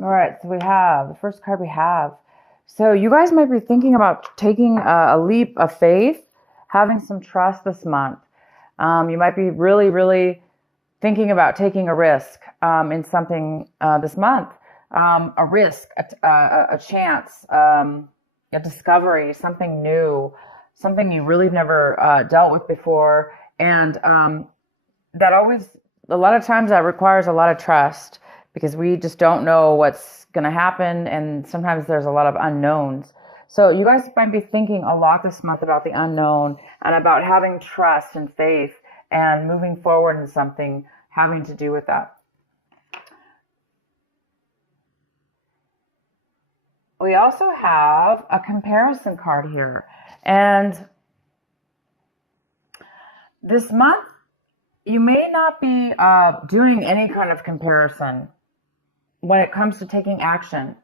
All right, so we have the first card we have. So you guys might be thinking about taking a leap of faith, having some trust this month. You might be really, really thinking about taking a risk in something this month. A risk, a chance, a discovery, something new, something you really never dealt with before. And that always, a lot of times that requires a lot of trust because we just don't know what's going to happen. And sometimes there's a lot of unknowns. So you guys might be thinking a lot this month about the unknown and about having trust and faith and moving forward in something having to do with that. We also have a comparison card here. And this month, you may not be doing any kind of comparison when it comes to taking action.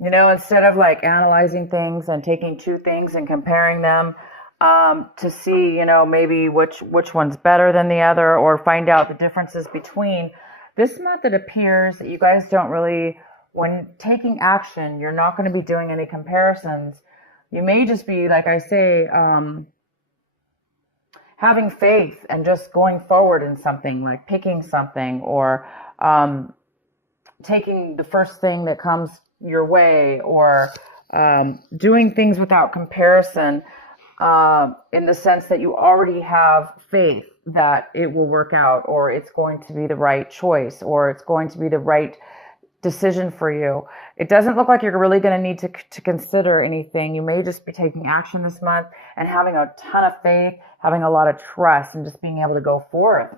Instead of like analyzing things and taking two things and comparing them to see, maybe which one's better than the other or find out the differences between. This month it appears that you guys don't really, when taking action, you're not going to be doing any comparisons. You may just be, like I say, having faith and just going forward in something, like picking something or taking the first thing that comes your way or doing things without comparison in the sense that you already have faith that it will work out or it's going to be the right choice or it's going to be the right decision for you. It doesn't look like you're really going to need to consider anything. You may just be taking action this month and having a ton of faith, having a lot of trust, and just being able to go forth.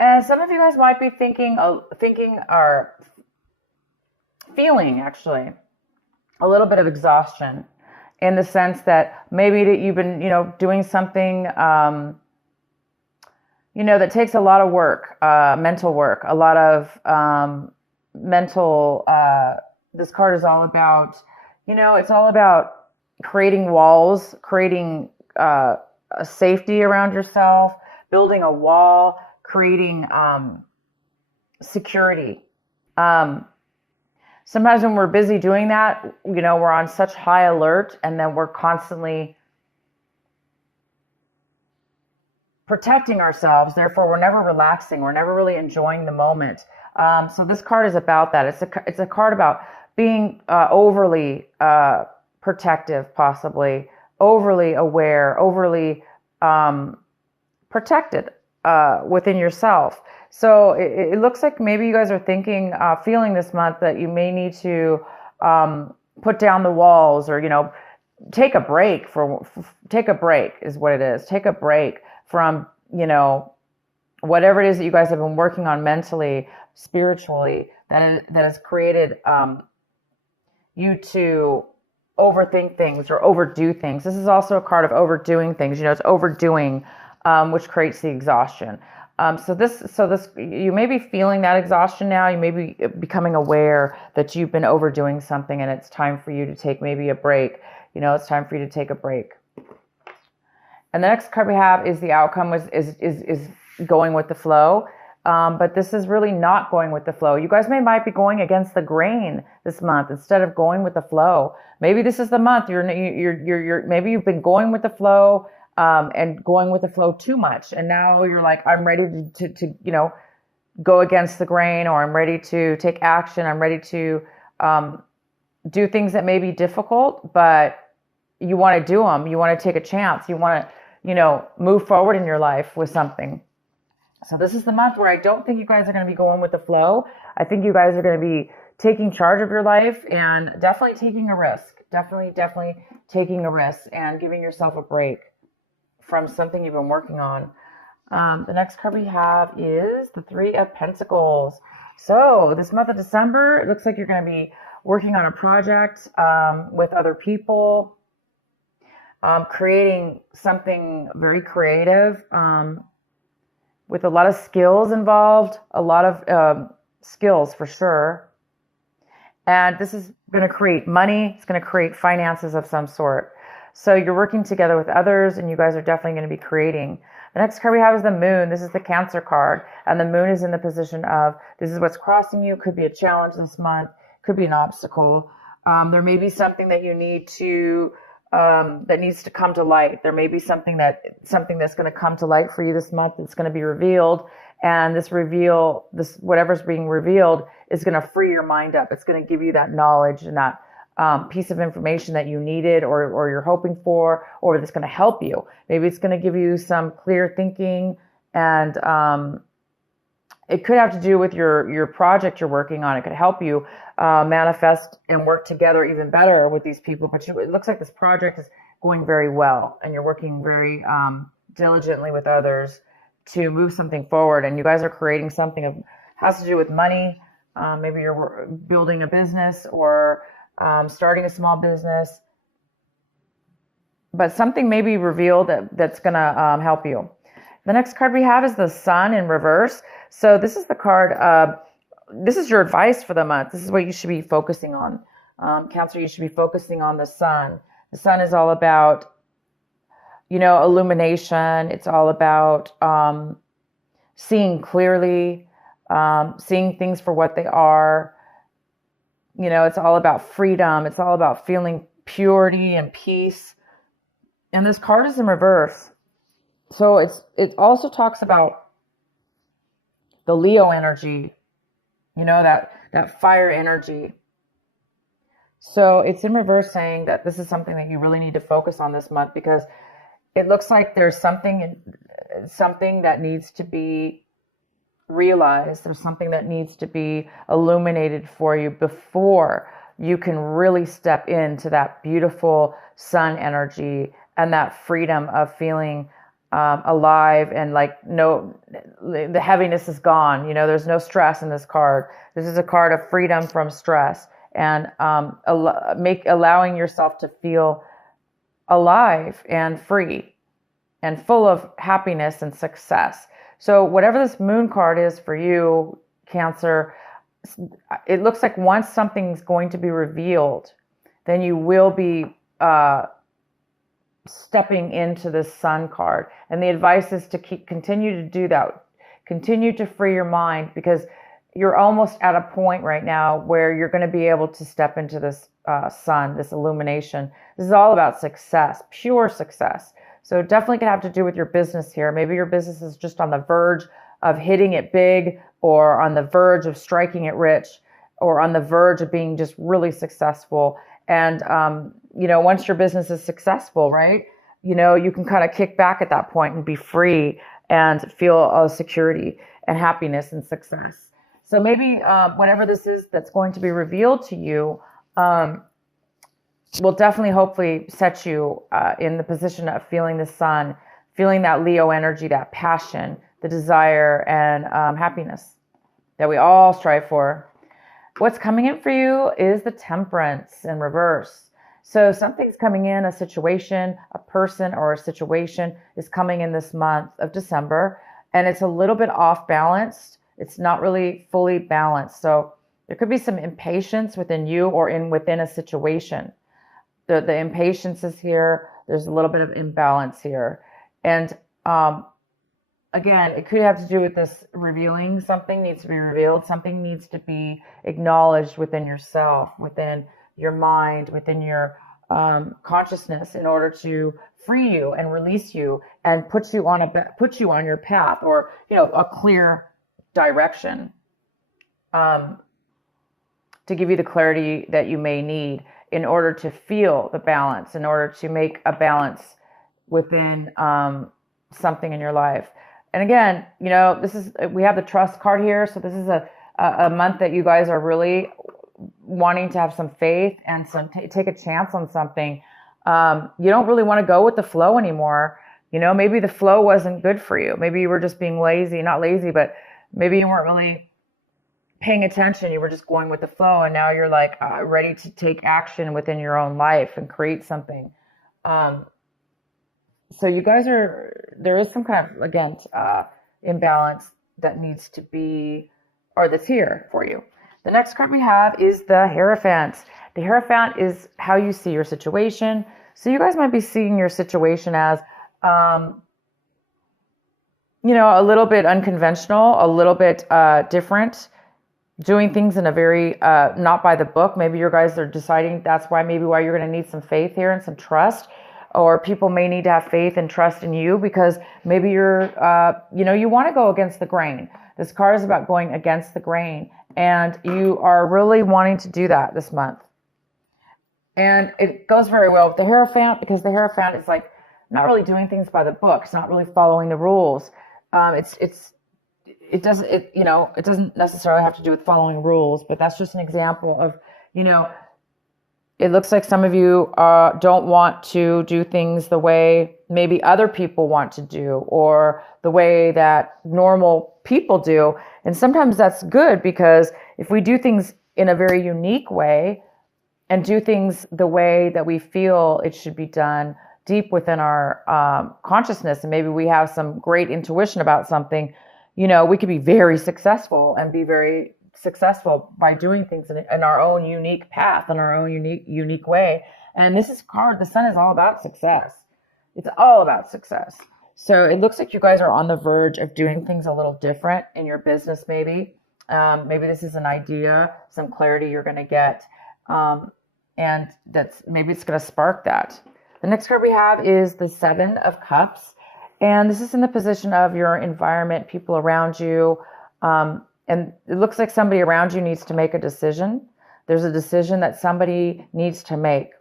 And some of you guys might be thinking or feeling actually a little bit of exhaustion in the sense that maybe that you've been, doing something, that takes a lot of work, mental work, a lot of mental. This card is all about, it's all about creating walls, creating a safety around yourself, building a wall, creating security. Sometimes when we're busy doing that, we're on such high alert and then we're constantly protecting ourselves. Therefore, we're never relaxing. We're never really enjoying the moment. So this card is about that. It's a card about being overly protective, possibly overly aware, overly protected within yourself. So it looks like maybe you guys are thinking, feeling this month that you may need to put down the walls or, take a break take a break is what it is. Take a break from, whatever it is that you guys have been working on mentally, spiritually, that has created you to overthink things or overdo things. This is also a card of overdoing things. It's overdoing, which creates the exhaustion. So this, you may be feeling that exhaustion now. You may be becoming aware that you've been overdoing something, and it's time for you to take maybe a break. It's time for you to take a break. And the next card we have is the outcome is going with the flow. But this is really not going with the flow. You guys might be going against the grain this month instead of going with the flow. Maybe this is the month maybe you've been going with the flow and going with the flow too much, and now you're like, I'm ready to go against the grain, or I'm ready to take action. I'm ready to do things that may be difficult, but you want to do them. You want to take a chance. You want to move forward in your life with something. So this is the month where I don't think you guys are going to be going with the flow. I think you guys are going to be taking charge of your life and definitely taking a risk. Definitely taking a risk and giving yourself a break from something you've been working on. The next card we have is the Three of Pentacles. So this month of December, it looks like you're going to be working on a project with other people, creating something very creative, with a lot of skills involved, a lot of skills for sure. And this is going to create money. It's going to create finances of some sort. So you're working together with others, and you guys are definitely going to be creating. The next card we have is the moon. This is the Cancer card, and the moon is in the position of, this is what's crossing you. Could be a challenge this month, could be an obstacle. There may be something that you need to, that needs to come to light. There may be something that's going to come to light for you this month. It's going to be revealed, and this whatever's being revealed is going to free your mind up. It's going to give you that knowledge and that piece of information that you needed or you're hoping for, or that's going to help you. Maybe it's going to give you some clear thinking, and it could have to do with your project you're working on. It could help you manifest and work together even better with these people. But it looks like this project is going very well, and you're working very diligently with others to move something forward. And you guys are creating something that has to do with money. Maybe you're building a business or starting a small business. But something may be revealed that's going to help you. The next card we have is the Sun in reverse. So this is the card, this is your advice for the month. This is what you should be focusing on. Cancer, you should be focusing on the Sun. The Sun is all about, illumination. It's all about seeing clearly, seeing things for what they are. It's all about freedom. It's all about feeling purity and peace. And this card is in reverse. So it also talks about the Leo energy, that fire energy. So it's in reverse, saying that this is something that you really need to focus on this month, because it looks like there's something that needs to be realized. There's something that needs to be illuminated for you before you can really step into that beautiful sun energy and that freedom of feeling alive, and the heaviness is gone. There's no stress in this card. This is a card of freedom from stress, and allowing yourself to feel alive and free and full of happiness and success. So whatever this moon card is for you, Cancer, it looks like once something's going to be revealed, then you will be stepping into this sun card. And the advice is to continue to do that. Continue to free your mind, because you're almost at a point right now where you're going to be able to step into this sun, this illumination. This is all about success, pure success. So definitely can have to do with your business here. Maybe your business is just on the verge of hitting it big, or on the verge of striking it rich, or on the verge of being just really successful. And, once your business is successful, right, you can kind of kick back at that point and be free and feel security and happiness and success. So maybe whatever this is that's going to be revealed to you will definitely, hopefully, set you in the position of feeling the sun, feeling that Leo energy, that passion, the desire, and happiness that we all strive for. What's coming in for you is the Temperance in reverse. So something's coming in, a situation, a person or a situation is coming in this month of December, and it's a little bit off balanced. It's not really fully balanced. So there could be some impatience within you or within a situation. The impatience is here. There's a little bit of imbalance here. And again, it could have to do with this revealing. Something needs to be revealed. Something needs to be acknowledged within yourself, within your mind, within your consciousness, in order to free you and release you and put you on your path, or a clear direction, to give you the clarity that you may need in order to feel the balance, in order to make a balance within something in your life. And again, we have the Trust card here. So this is a month that you guys are really wanting to have some faith and take a chance on something. You don't really want to go with the flow anymore. Maybe the flow wasn't good for you. Maybe you were just being lazy, not lazy, but maybe you weren't really paying attention. You were just going with the flow. And now you're ready to take action within your own life and create something. So you guys there is some kind of, again, imbalance that needs to be, or that's here for you. The next card we have is the Hierophant. The Hierophant is how you see your situation. So you guys might be seeing your situation as, a little bit unconventional, a little bit different, doing things in a very not by the book. Maybe you guys are deciding that's why you're going to need some faith here and some trust, or people may need to have faith and trust in you because maybe you're you want to go against the grain. This card is about going against the grain, and you are really wanting to do that this month. And it goes very well with the Hierophant because the Hierophant is like not really doing things by the book. It's not really following the rules. It doesn't necessarily have to do with following rules, but that's just an example of, it looks like some of you don't want to do things the way maybe other people want to do or the way that normal people do. And sometimes that's good because if we do things in a very unique way and do things the way that we feel it should be done deep within our consciousness, and maybe we have some great intuition about something, we could be very successful and be very successful by doing things in our own unique path, in our own unique way. And this is card, the Sun is all about success. It's all about success. So it looks like you guys are on the verge of doing things a little different in your business, maybe. Maybe this is an idea, some clarity you're going to get. And maybe it's going to spark that. The next card we have is the Seven of Cups. And this is in the position of your environment, people around you. And it looks like somebody around you needs to make a decision. There's a decision that somebody needs to make.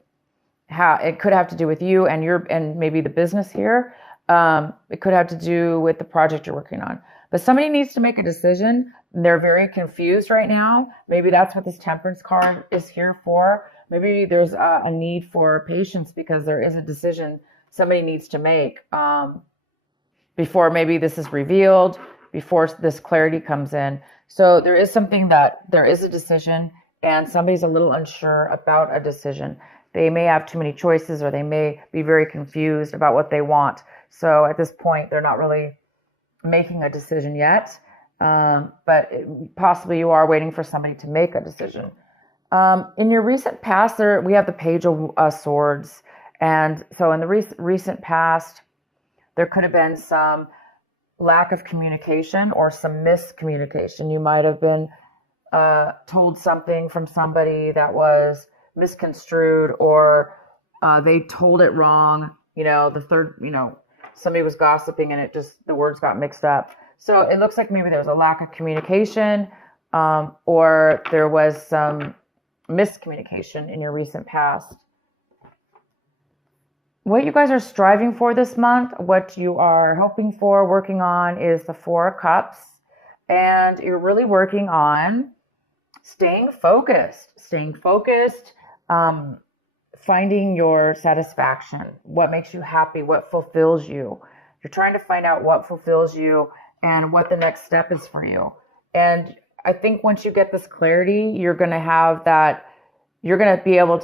It could have to do with you and maybe the business here. It could have to do with the project you're working on. But somebody needs to make a decision. They're very confused right now. Maybe that's what this Temperance card is here for. Maybe there's a need for patience because there is a decision somebody needs to make before maybe this is revealed, before this clarity comes in. So there is a decision and somebody's a little unsure about a decision. They may have too many choices or they may be very confused about what they want. So at this point, they're not really making a decision yet, but possibly you are waiting for somebody to make a decision. In your recent past, we have the Page of Swords. And so in the recent past, there could have been some lack of communication or some miscommunication. You might have been told something from somebody that was misconstrued, or they told it wrong. Somebody was gossiping and the words got mixed up. So it looks like maybe there was a lack of communication, or there was some miscommunication in your recent past. What you guys are striving for this month, what you are hoping for, working on, is the Four of Cups. And you're really working on staying focused, finding your satisfaction, what makes you happy, what fulfills you. You're trying to find out what fulfills you and what the next step is for you. And I think once you get this clarity, you're going to be able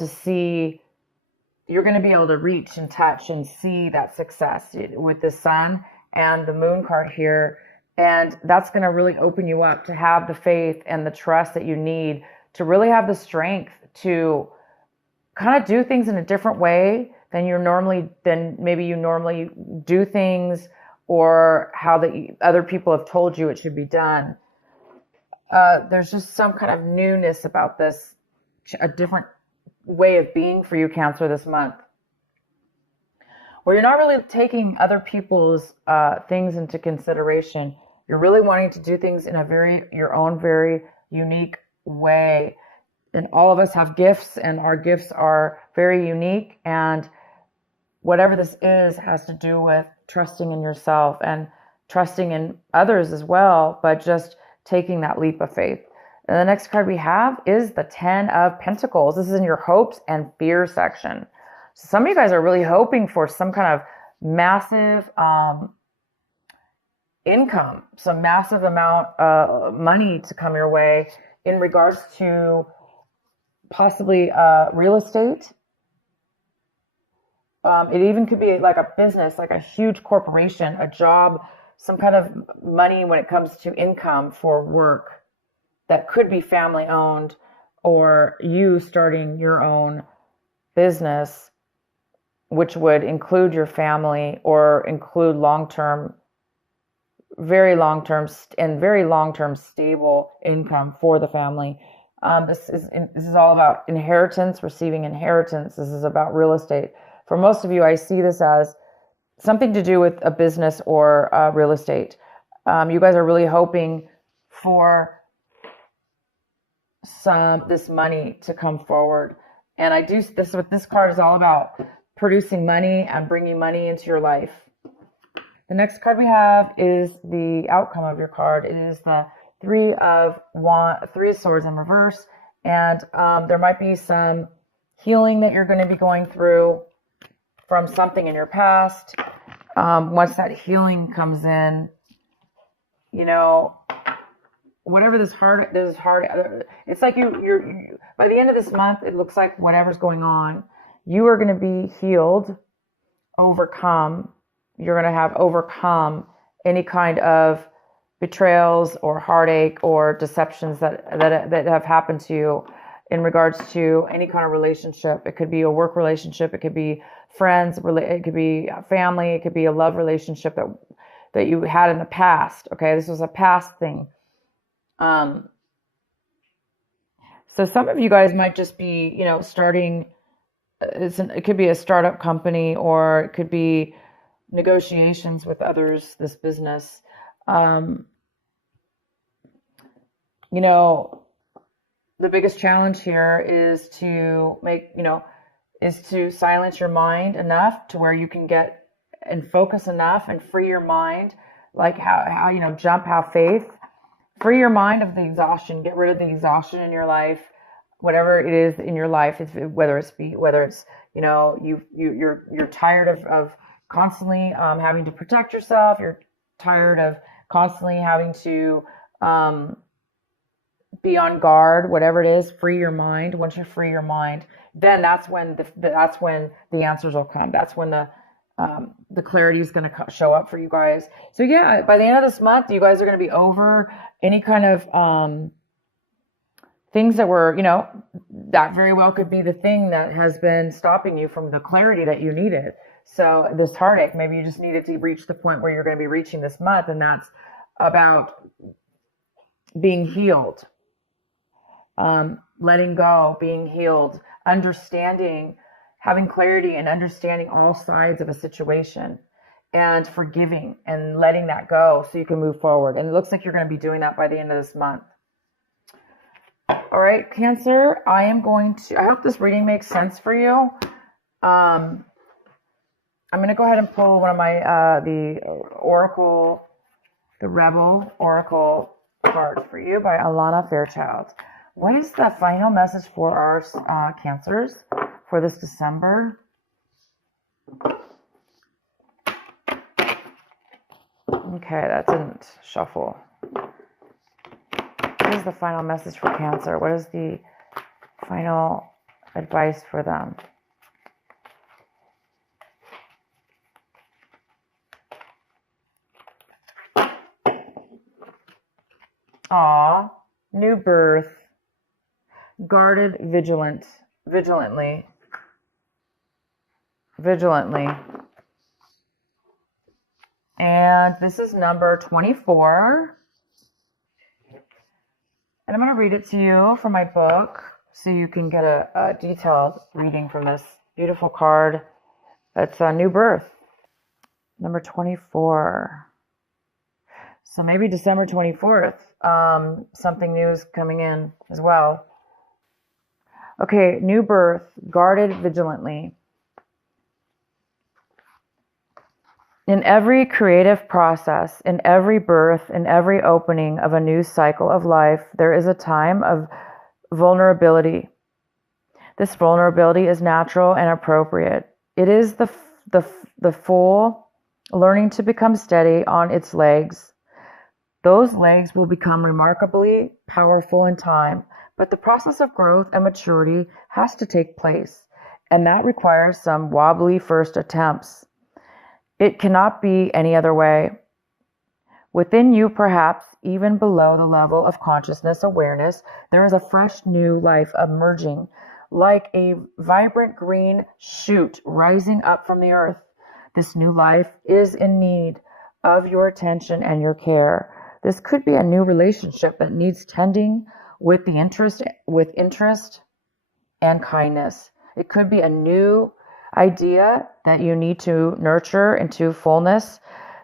to reach and touch and see that success with the Sun and the Moon card here. And that's going to really open you up to have the faith and the trust that you need to really have the strength to kind of do things in a different way than maybe you normally do things, or how the other people have told you it should be done. There's just some kind of newness about this, a different way of being for you, Cancer, this month, where you're not really taking other people's things into consideration. You're really wanting to do things in your own very unique way. And all of us have gifts, and our gifts are very unique. And whatever this is has to do with trusting in yourself and trusting in others as well, but just taking that leap of faith. And the next card we have is the Ten of Pentacles. This is in your hopes and fears section. So some of you guys are really hoping for some kind of massive income, some massive amount of money to come your way in regards to possibly real estate. It even could be like a business, like a huge corporation, a job, some kind of money when it comes to income for work that could be family owned, or you starting your own business. which would include your family or include long-term, very long-term and very long-term stable income for the family. This is all about inheritance, receiving inheritance. This is about real estate. For most of you, I see this as something to do with a business or real estate. You guys are really hoping for this money to come forward. And this what this card is all about, producing money and bringing money into your life. The next card we have is the outcome of your card. It is the Three of Swords in reverse. And there might be some healing that you're going to be going through from something in your past. Once that healing comes in, whatever this hard, it's like you're by the end of this month, it looks like whatever's going on, you are going to be healed, overcome. You're going to have overcome any kind of betrayals or heartache or deceptions that have happened to you in regards to any kind of relationship. It could be a work relationship. It could be friends. It could be family. It could be a love relationship that you had in the past. Okay, this was a past thing. So some of you guys might just be, starting. It could be a startup company, or it could be negotiations with others. This business, the biggest challenge here is to silence your mind enough to where you can get and focus enough and free your mind, like how have faith, free your mind of the exhaustion, get rid of the exhaustion in your life, whatever it is in your life, whether it's you're tired of constantly having to protect yourself, you're tired of constantly having to be on guard, whatever it is, free your mind. Once you free your mind, then that's when the answers will come. That's when the clarity is going to show up for you guys. So yeah, by the end of this month, you guys are going to be over any kind of things that were, that very well could be the thing that has been stopping you from the clarity that you needed. So this heartache, maybe you just needed to reach the point where you're going to be reaching this month, and that's about being healed, letting go, being healed, understanding, having clarity and understanding all sides of a situation, and forgiving and letting that go so you can move forward. And it looks like you're going to be doing that by the end of this month. All right, Cancer, I hope this reading makes sense for you. I'm going to go ahead and pull one of my, the Rebel Oracle card for you by Alana Fairchild. What is the final message for our Cancers for this December? Okay, that didn't shuffle. What is the final message for Cancer? What is the final advice for them? Aw, new birth, guarded, vigilantly. And this is number 24. And I'm going to read it to you from my book so you can get a detailed reading from this beautiful card. It's a new birth, number 24. So maybe December 24th, something new is coming in as well. Okay, new birth, guarded vigilantly. In every creative process, in every birth, in every opening of a new cycle of life, there is a time of vulnerability. This vulnerability is natural and appropriate. It is the fool learning to become steady on its legs. Those legs will become remarkably powerful in time, but the process of growth and maturity has to take place, and that requires some wobbly first attempts. It cannot be any other way. Within you, perhaps even below the level of consciousness awareness, there is a fresh new life emerging like a vibrant green shoot rising up from the earth. This new life is in need of your attention and your care. This could be a new relationship that needs tending with interest and kindness. It could be a new idea that you need to nurture into fullness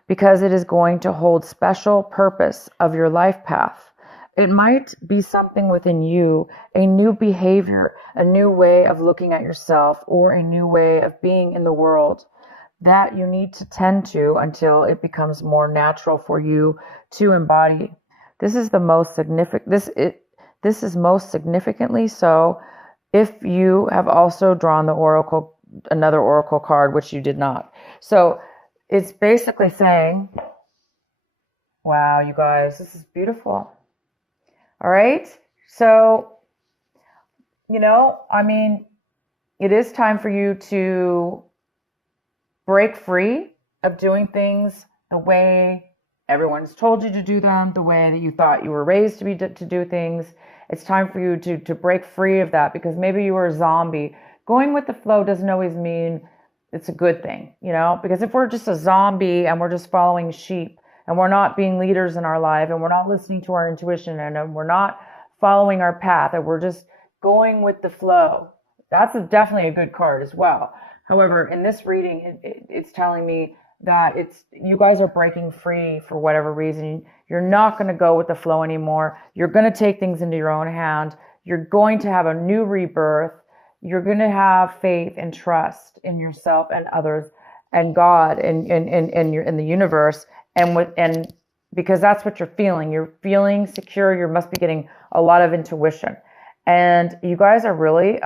because it is going to hold special purpose of your life path. It might be something within you, a new behavior, a new way of looking at yourself, or a new way of being in the world that you need to tend to until it becomes more natural for you to embody. This is the most significant this is most significantly so if you have also drawn the oracle, another oracle card, which you did not. So it's basically saying, wow, you guys, this is beautiful. All right. So, I mean, it is time for you to break free of doing things the way everyone's told you to do them, the way that you thought you were raised to do things. It's time for you to break free of that, because maybe you were a zombie. Going with the flow doesn't always mean it's a good thing, because if we're just a zombie and we're just following sheep and we're not being leaders in our life and we're not listening to our intuition and we're not following our path and we're just going with the flow, that's definitely a good card as well. However, in this reading, it's telling me that you guys are breaking free for whatever reason. You're not going to go with the flow anymore. You're going to take things into your own hand. You're going to have a new rebirth. You're going to have faith and trust in yourself and others and God and in the universe, and because that's what you're feeling. You're feeling secure. You must be getting a lot of intuition, and you guys are really.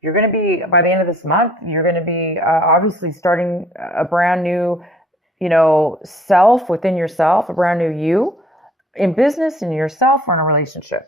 You're going to be, by the end of this month, you're going to be obviously starting a brand new, self within yourself, a brand new you in business, in yourself, or in a relationship.